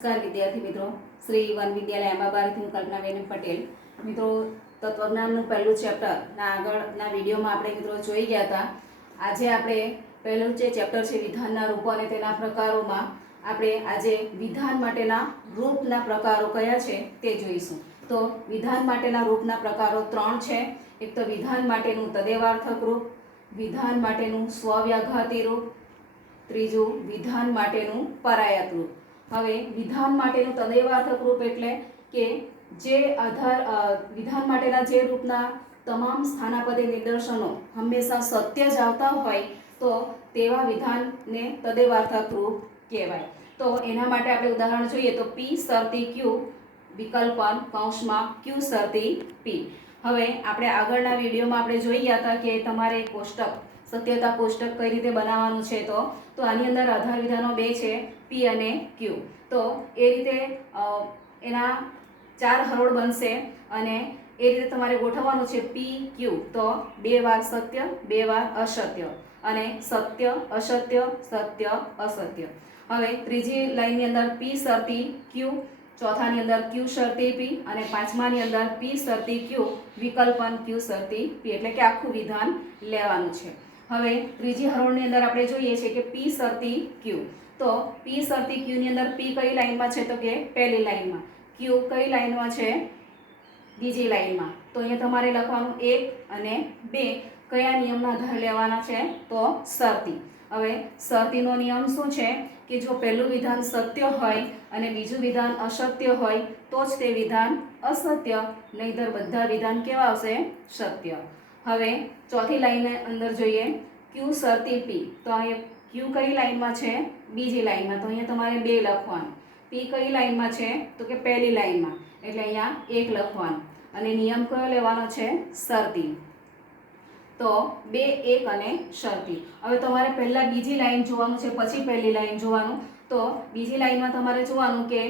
नमस्कार विद्यार्थी मित्रों, श्री वन विद्यालय आंबाबारीથી હું કલ્પનાબેન પટેલ। મિત્રો, તત્વજ્ઞાનનું પહેલું ચેપ્ટરના આગળના વિડીયોમાં આપણે મિત્રો જોઈ ગયા હતા। આજે આપણે પહેલું જે ચેપ્ટર છે વિધાનના રૂપો અને તેના પ્રકારોમાં આપણે આજે વિધાન માટેના રૂપના પ્રકારો કયા છે તે જોઈશું। તો વિધાન માટેના રૂપના પ્રકારો ત્રણ છે। એક તો વિધાન માટેનું તદેવાર્થક રૂપ, વિધાન માટેનું સ્વવ્યાઘાતી રૂપ, ત્રીજું વિધાન માટેનું પરાયત રૂપ। હવે વિધાન માટેનું તદેવાર્થક રૂપ એટલે કે જે વિધાન માટેના જે રૂપના તમામ સ્થાનાપદે નિદર્શનો હંમેશા સત્ય જ આવતા હોય તો તેવા વિધાનને તદેવાર્થક રૂપ કહેવાય। તો એના માટે આપણે ઉદાહરણ જોઈએ તો પી શરતી ક્યુ વિકલ્પન કૌંસમાં ક્યુ શરતી પી। હવે આપણે આગળના વિડીયોમાં આપણે જોઈ ગયા હતા કે તમારે કોષ્ટક સત્યતા કોષ્ટક કઈ રીતે બનાવવાનું છે। તો આની અંદર આધાર વિધાનો બે છે, પી અને ક્યુ। તો એ રીતે એના 4 હરોળ બનશે અને એ રીતે તમારે ગોઠવવાનું છે પી ક્યુ। તો 2 વાર સત્ય 2 વાર અસત્ય અને સત્ય અસત્ય સત્ય અસત્ય। હવે ત્રીજી લાઈનની અંદર પી શરતી ક્યુ, ચોથાની અંદર ક્યુ શરતી પી અને પાંચમાની અંદર પી શરતી ક્યુ વિકલ્પન ક્યુ શરતી પી, એટલે કે આખું વિધાન લેવાનું છે। હવે ત્રીજી હરોળની અંદર આપણે જોઈએ છે કે પી શરતી ક્યુ। તો પી શરતી ક્યુ ની અંદર પી કઈ લાઈનમાં છે તો કે પહેલી લાઈનમાં, ક્યુ કઈ લાઈનમાં છે બીજી લાઈનમાં। તો અહીંયા તમારે લખવાનું 1 અને 2 કયા નિયમના આધારે લેવાના છે તો શરતી। હવે શરતીનો નિયમ શું છે કે જો પહેલું વિધાન સત્ય હોય અને બીજું વિધાન અસત્ય હોય તો જ તે વિધાન અસત્ય, નહીંતર બધા વિધાન કેવા આવશે સત્ય। હવે ચોથી લાઈનની અંદર જોઈએ ક્યુ શરતી પી। તો અહીંયા ક્યુ કઈ લાઈનમાં છે બીજી લાઈનમાં, તો અહીંયા તમારે 2 લખવાનું। પી કઈ લાઈનમાં છે તો કે પહેલી લાઈનમાં, એટલે અહીંયા 1 લખવાનું અને નિયમ કયો લેવાનો છે શરતી। તો 2 1 અને શરતી। હવે તમારે પહેલા બીજી લાઈન જોવાનું છે પછી પહેલી લાઈન જોવાનું। તો બીજી લાઈનમાં તમારે જોવાનું કે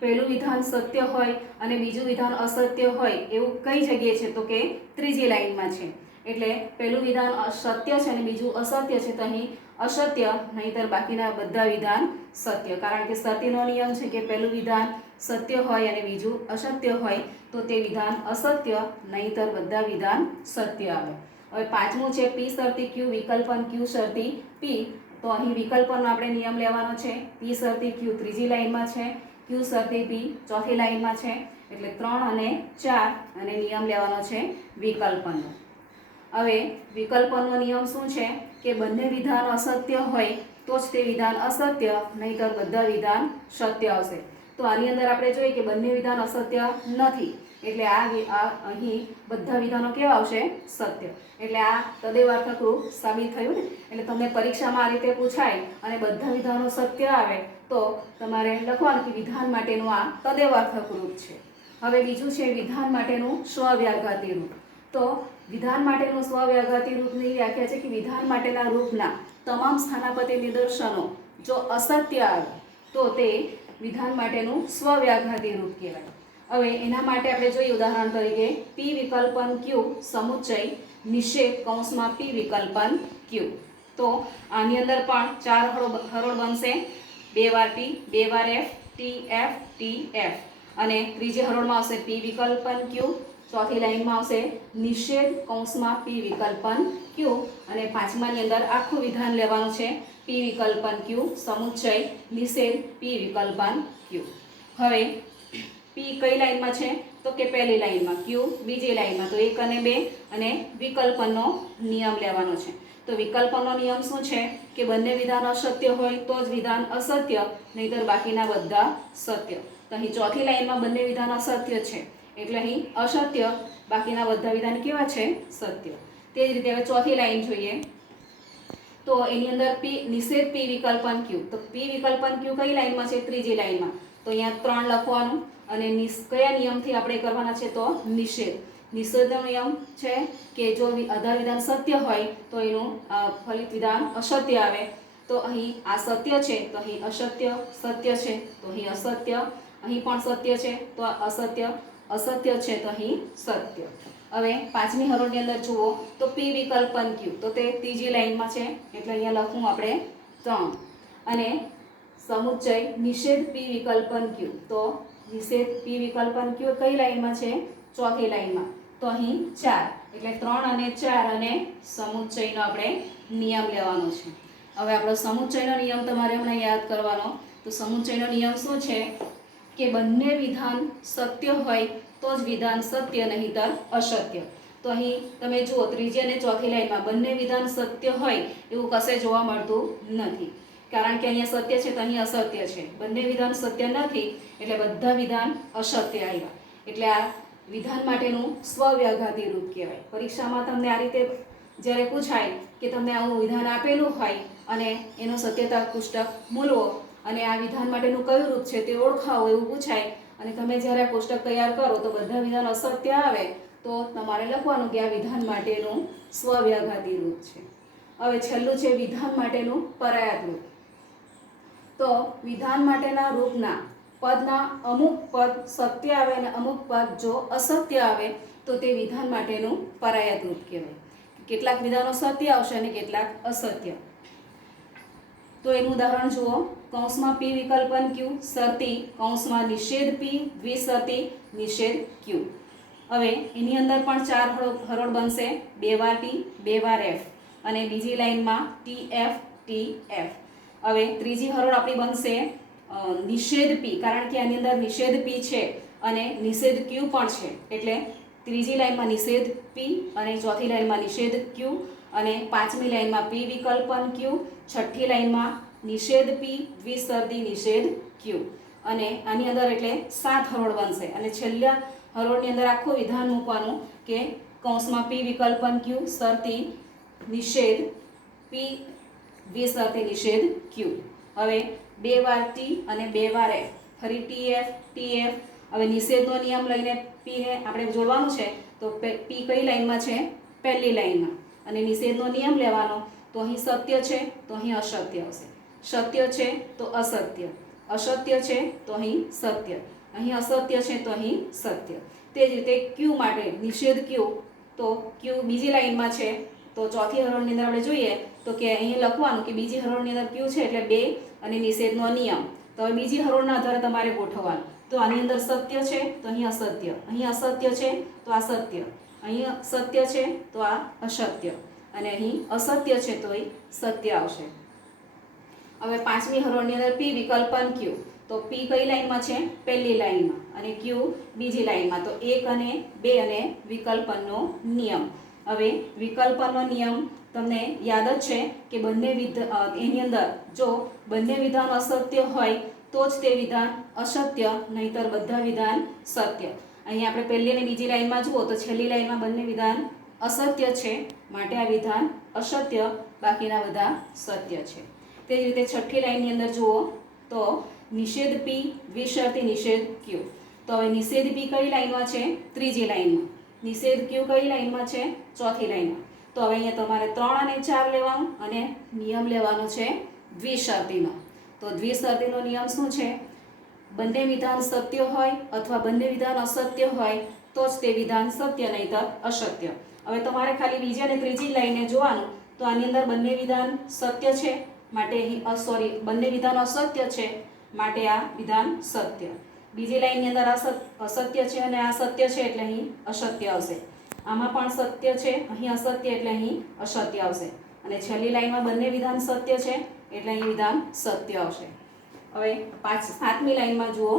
પહેલું વિધાન સત્ય હોય અને બીજું વિધાન અસત્ય હોય એવું કઈ જગ્યાએ છે તો કે ત્રીજી લાઈનમાં છે। એટલે પહેલું વિધાન સત્ય છે અને બીજું અસત્ય છે તો અહીં અસત્ય, નહીંતર બાકીના બધા વિધાન સત્ય, કારણ કે શરતીનો નિયમ છે કે પહેલું વિધાન સત્ય હોય અને બીજું અસત્ય હોય તો તે વિધાન અસત્ય, નહીંતર બધા વિધાન સત્ય આવે। હવે પાંચમું છે પી શરતી ક્યુ વિકલ્પન ક્યુ શરતી પી। તો અહીં વિકલ્પનનો આપણે નિયમ લેવાનો છે। પી શરતી ક્યુ ત્રીજી લાઈનમાં છે, ક્યુ શરતી પી ચોથી લાઈનમાં છે, એટલે 3 અને 4 અને નિયમ લેવાનો છે વિકલ્પનનો। હવે વિકલ્પનનો નિયમ શું છે કે બંને વિધાન અસત્ય હોય તો જ તે વિધાન અસત્ય, નહીંતર બધા વિધાન સત્ય આવશે। તો આની અંદર આપણે જોઈએ કે બંને વિધાન અસત્ય નથી, એટલે અહીં બધા વિધાનો કેવા આવશે સત્ય, એટલે આ તદેવાર્થક રૂપ સાબિત થયું ને। એટલે તમને પરીક્ષામાં આ રીતે પૂછાય અને બધા વિધાનો સત્ય આવે તો તમારે લખવાનું કે વિધાન માટેનું આ તદેવાર્થક રૂપ છે। હવે બીજું છે વિધાન માટેનું સ્વવ્યાઘાતી રૂપ। તો વિધાન માટેનું સ્વવ્યાઘાતી રૂપની વ્યાખ્યા છે કે વિધાન માટેના રૂપના તમામ સ્થાનાપતિ નિદર્શનો જો અસત્ય આવે તો તે વિધાન માટેનું સ્વવ્યાઘાતી રૂપ કહેવાય। હવે એના માટે આપણે જોઈએ ઉદાહરણ તરીકે પી વિકલ્પન ક્યુ સમુચ્ચય નિષેધ કૌંસમાં પી વિકલ્પન ક્યુ। તો આની અંદર પણ 4 હરોળ બનશે, 2 વાર ટી 2 વાર F T F T F અને ત્રીજી હરોળમાં આવશે પી વિકલ્પન ક્યુ, ચોથી લાઈનમાં આવશે નિષેધ કૌંસમાં પી વિકલ્પન ક્યુ અને પાંચમાની અંદર આખું વિધાન લેવાનું છે પી વિકલ્પન ક્યુ સમુચ્ચય નિષેધ પી વિકલ્પન ક્યુ। હવે પી કઈ લાઈનમાં છે તો કે પહેલી લાઈનમાં, ક્યુ બીજી લાઈનમાં, તો 1 અને 2 અને વિકલ્પનનો નિયમ લેવાનો છે। તો વિકલ્પનનો નિયમ શું છે કે બંને વિધાન અસત્ય હોય તો જ વિધાન અસત્ય, નહીંતર બાકીના બધા સત્ય। તો અહીં ચોથી લાઈનમાં બંને વિધાન અસત્ય છે એટલે અહીં અસત્ય, બાકીના બધા વિધાન કેવા છે સત્ય। તે જ રીતે હવે ચોથી લાઈન જોઈએ તો એની અંદર પી નિષેધ પી વિકલ્પન ક્યુ। તો પી વિકલ્પન ક્યુ કઈ લાઈનમાં છે ત્રીજી લાઈનમાં, તો અહીંયા 3 લખવાનું અને કયા નિયમથી આપણે કરવાના છે તો નિષેધ। નિષેધનો નિયમ છે કે જો આધાર વિધાન સત્ય હોય તો એનું ફલિત વિધાન અસત્ય આવે। તો અહીં આ સત્ય છે તો અહીં અસત્ય, સત્ય છે તો અહીં અસત્ય, અહીં પણ સત્ય છે તો અસત્ય, અસત્ય છે તો અહીં સત્ય। હવે પાંચમી હરોળની અંદર જુઓ તો પી વિકલ્પન ક્યુ, તો તે ત્રીજી લાઈનમાં છે એટલે અહીંયા લખવું આપણે 3 અને સમુચ્ચય નિષેધ પી વિકલ્પન ક્યુ. તો નિષેધ પી વિકલ્પન ક્યુ કઈ લાઈનમાં છે? ચોથી લાઈનમાં. તો અહીં 4 એટલે 3 અને 4 અને સમુચ્ચયનો આપણે નિયમ લેવાનો છે. હવે આપણો સમુચ્ચયનો નિયમ તમારે હમણાં યાદ કરવાનો. તો સમુચ્ચયનો નિયમ શું છે કે બંને વિધાન સત્ય હોય તો જ વિધાન સત્ય, નહીંતર અસત્ય. તો અહીં તમે જુઓ ત્રીજી અને ચોથી લાઈનમાં બંને વિધાન સત્ય હોય એવું કશે જોવા મળતું નથી, કારણ કે અહીંયા સત્ય છે તો અહીં અસત્ય છે. બંને વિધાન સત્ય નથી એટલે બધા વિધાન અસત્ય આવ્યા. એટલે આ વિધાન માટેનું સ્વવ્યાઘાતી રૂપ કહેવાય. પરીક્ષામાં તમને આ રીતે જ્યારે પૂછાય કે તમને આવું વિધાન આપેલું હોય અને એનો સત્યતા કોષ્ટક મૂલવો અને આ વિધાન માટેનું કયું રૂપ છે તે ઓળખાવો એવું પૂછાય અને તમે જ્યારે આ કોષ્ટક તૈયાર કરો તો બધા વિધાન અસત્ય આવે તો તમારે લખવાનું કે આ વિધાન માટેનું સ્વવ્યાઘાતી રૂપ છે. હવે છેલ્લું છે વિધાન માટેનું પરાયત રૂપ. તો વિધાન માટેના રૂપના પદના અમુક પદ સત્ય આવે અને અમુક પદ જો અસત્ય આવે તો તે વિધાન માટેનું પરાયત રૂપ કહેવાય. કેટલાક વિધાનો સત્ય આવશે અને કેટલાક અસત્ય. તો એનું ઉદાહરણ જુઓ. કૌંસમાં પી વિકલ્પન ક્યુ શરતી, કૌંસમાં નિષેધ પી દ્વિશરતી નિષેધ ક્યુ. હવે એની અંદર પણ 4 હરોળ બનશે, 2 વાર ટી 2 વાર એફ અને બીજી લાઈનમાં ટી એફ ટી એફ. હવે ત્રીજી હરોળ આપણી બનશે નિષેધ પી, કારણ કે આની અંદર નિષેધ પી છે અને નિષેધ ક્યુ પણ છે એટલે ત્રીજી લાઈનમાં નિષેધ પી અને ચોથી લાઈનમાં નિષેધ ક્યુ અને પાંચમી લાઈનમાં પી વિકલ્પન ક્યુ, છઠ્ઠી લાઈનમાં નિષેધ પી દ્વિશરતી નિષેધ ક્યુ અને આની અંદર એટલે 7 હરોળ બનશે. અને છેલ્લા હરોળની અંદર આખું વિધાન મૂકવાનું કે કૌંસમાં પી વિકલ્પન ક્યુ શરતી નિષેધ પી દ્વિશરતી નિષેધ ક્યુ. હવે 2 વાર ટી અને 2 વાર એફ, ફરી ટી એફ. હવે નિષેધનો નિયમ લઈને પીને આપણે જોડવાનું છે. તો પી કઈ લાઈનમાં છે? પહેલી લાઈનમાં. અને નિષેધનો નિયમ લેવાનો. તો અહીં સત્ય છે તો અહીં અસત્ય આવશે, સત્ય છે તો અસત્ય, અસત્ય છે તો અહીં સત્ય, અહીં અસત્ય છે તો અહીં સત્ય. તે જ રીતે ક્યુ માટે નિષેધ ક્યુ. તો ક્યુ બીજી લાઈનમાં છે તો ચોથી હરોળની અંદર આપણે જોઈએ તો કે અહીં લખવાનું કે બીજી હરોળની અંદર ક્યુ છે એટલે 2 અને નિષેધનો નિયમ. તો હવે બીજી હરોળના આધારે તમારે ગોઠવવાનું. તો આની અંદર સત્ય છે તો અહીં અસત્ય, અહીં અસત્ય છે તો આ સત્ય, અહીં સત્ય છે તો આ અસત્ય અને અહીં અસત્ય છે તો એ સત્ય આવશે. હવે પાંચમી હરોળની અંદર પી વિકલ્પન ક્યુ. તો પી કઈ લાઈનમાં છે? પહેલી લાઈનમાં અને ક્યુ બીજી લાઈનમાં. તો 1 અને 2 અને વિકલ્પનનો નિયમ. હવે વિકલ્પનનો નિયમ તમને યાદ જ છે કે બંને એની અંદર જો બંને વિધાન અસત્ય હોય તો જ તે વિધાન અસત્ય, નહીતર બધા વિધાન સત્ય. અહીં આપણે પહેલી અને બીજી લાઈનમાં જુઓ તો છેલ્લી લાઈનમાં બંને વિધાન અસત્ય છે માટે આ વિધાન અસત્ય, બાકીના બધા સત્ય છે. તે જ રીતે છઠ્ઠી લાઈનની અંદર જુઓ તો નિષેધ પી દ્વિશરતી નિષેધ ક્યુ. તો હવે નિષેધ પી કઈ લાઈનમાં છે? ત્રીજી લાઈનમાં. નિષેધ ક્યુ કઈ લાઈનમાં છે? ચોથી લાઈનમાં. તો હવે અહીંયા તમારે 3 અને 4 લેવાનું અને નિયમ લેવાનો છે દ્વિશરતીનો. તો દ્વિશરતીનો નિયમ શું છે? બંને વિધાન સત્ય હોય અથવા બંને વિધાન અસત્ય હોય તો જ તે વિધાન સત્ય, નહીતર અસત્ય. હવે તમારે ખાલી બીજી અને ત્રીજી લાઈને જોવાનું. તો આની અંદર બંને વિધાન સત્ય છે માટે બંને વિધાન અસત્ય છે માટે આ વિધાન સત્ય. બીજી લાઈનની અંદર અસત્ય છે અને આ સત્ય છે એટલે અહીં અસત્ય આવશે. આમાં પણ સત્ય છે, અહીં અસત્ય એટલે અહીં અસત્ય આવશે. અને છેલ્લી લાઈનમાં બંને વિધાન સત્ય છે એટલે અહીં વિધાન સત્ય આવશે. હવે સાતમી લાઈનમાં જુઓ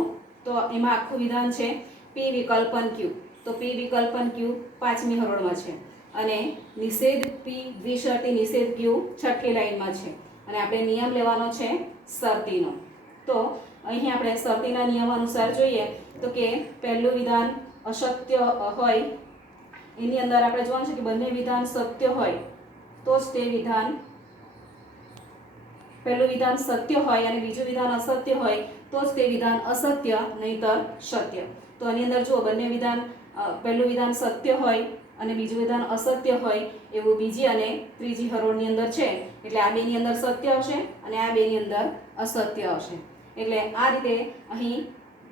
તો એમાં આખું વિધાન છે પી વિકલ્પન ક્યુ. તો પી વિકલ્પન ક્યુ પાંચમી હરોળમાં છે અને નિષેધ પી દ્વિશરતી નિષેધ ક્યુ છઠ્ઠી લાઈનમાં છે અને આપણે નિયમ લેવાનો છે શરતીનો. તો અહીં આપણે શરતીના નિયમ અનુસાર જોઈએ તો કે પહેલું વિધાન અસત્ય હોય એની અંદર આપણે જોવાનું છે કે બંને વિધાન સત્ય હોય તો જ તે વિધાન, પહેલું વિધાન સત્ય હોય અને બીજું વિધાન અસત્ય હોય તો જ તે વિધાન અસત્ય, નહીતર સત્ય. તો આની અંદર જુઓ બંને વિધાન પહેલું વિધાન સત્ય હોય અને બીજું વિધાન અસત્ય હોય એવું બીજી અને ત્રીજી હરોળની અંદર છે એટલે આ બેની અંદર સત્ય આવશે અને આ બેની અંદર અસત્ય આવશે. એટલે આ રીતે અહીં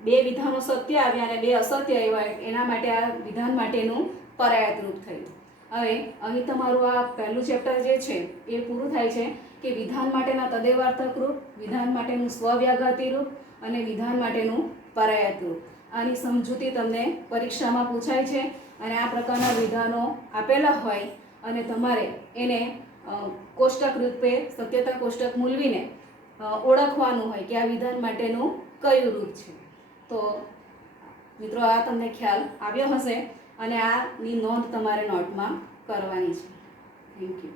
2 વિધાનો સત્ય આવ્યા અને 2 અસત્ય આવ્યા, એના માટે આ વિધાન માટેનું પરાયત રૂપ થયું. હવે અહીં તમારું આ પહેલું ચેપ્ટર જે છે એ પૂરું થાય છે કે વિધાન માટેના તદેવાર્થક રૂપ, વિધાન માટેનું સ્વવ્યાઘાતી રૂપ અને વિધાન માટેનું પર્યાયક રૂપ. આની સમજૂતી તમને પરીક્ષામાં પૂછાય છે અને આ પ્રકારના વિધાનો આપેલા હોય અને તમારે એને કોષ્ટક રૂપે શક્યતા કોષ્ટક મૂલવીને ઓળખવાનું હોય કે આ વિધાન માટેનું કયું રૂપ છે. તો મિત્રો આ તમને ખ્યાલ આવ્યો હશે અને આની નોંધ તમારે નોટમાં કરવાની છે. Thank you.